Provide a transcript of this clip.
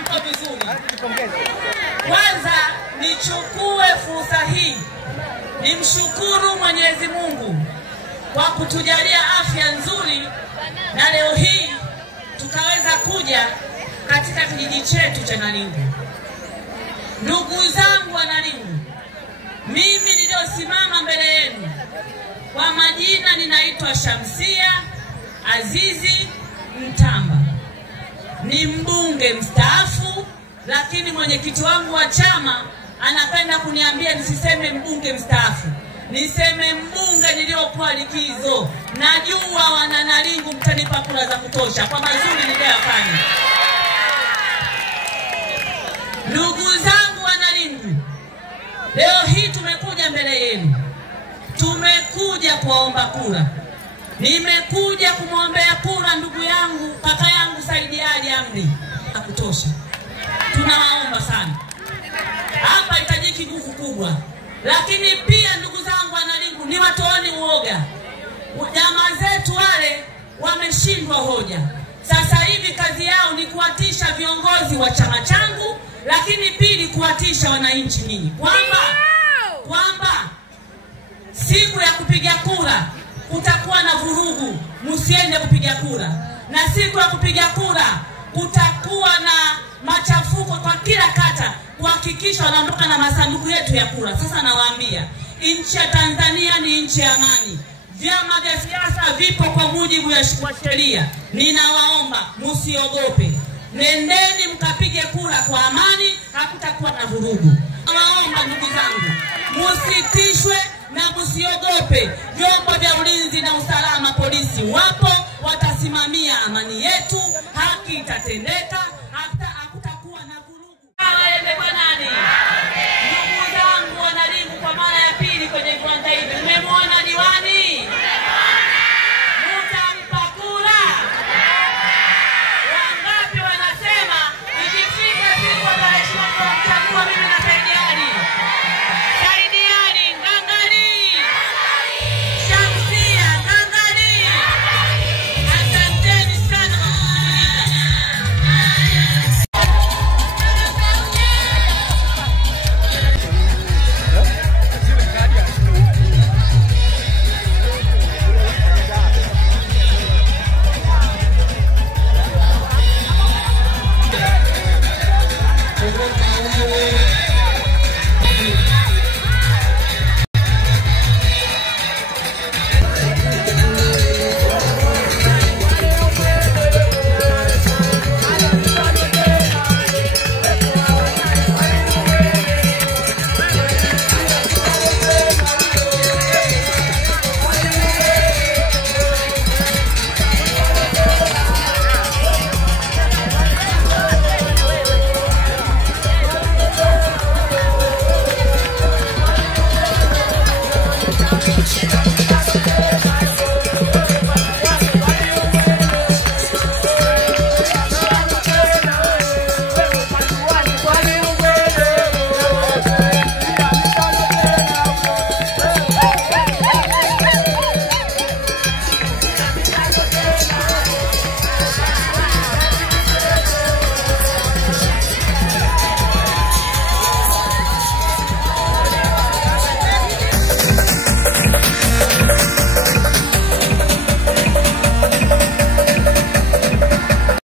Mko vizuri. Kwanza nichukue fursa hii nimshukuru Mwenyezi Mungu kwa kutujalia afya nzuri na leo hii tukaweza kuja katika kijiji chetu cha Nalingu. Ndugu zangu wa Nalingu, mimi niliosimama mbele yenu kwa majina ninaitwa Shamsia Azizi Mtamba. Ni mbunge mstaafu, lakini mwenyekiti wangu wa chama anapenda kuniambia nisiseme mbunge mstaafu, niseme mbunge niliokuwa likizo. Najua wana Nalingu mtanipa kura za kutosha kwa mazuri niliyofanya. Ndugu zangu wa Nalingu, leo hii tumekuja mbele yenu. Tumekuja kuomba kura. Nimekuja kumwombea kura ndugu yangu, kaka yangu Saidi Ali Amri na kutosha. Tunawaomba sana. Hapa itajiki nguvu kubwa. Lakini pia ndugu zangu wa Nalingu, ni watooni uoga. Jamaa zetu wale wameshindwa hoja. Sasa hivi kazi yao ni kuwatisha viongozi wa chama changu, lakini pili kuwatisha wananchi nini? Kwamba siku ya kupiga kura kutakuwa na vurugu, msiende kupiga kura. Na siku ya kupiga kura kutakuwa na machafuko kwa kila kata kuhakikisha wanaondoka na masanduku yetu ya kura. Sasa nawaambia, nchi ya Tanzania ni nchi ya amani. Vyama vya siasa vipo kwa mujibu wa sheria. Ninawaomba msiogope. Nendeni mkapige kura kwa amani, hakutakuwa na vurugu. Nawaomba ndugu zangu, msitishwe na msiogope. Vyombo vya ulinzi na usalama, polisi wapo, watasimamia amani yetu, haki itatendeka.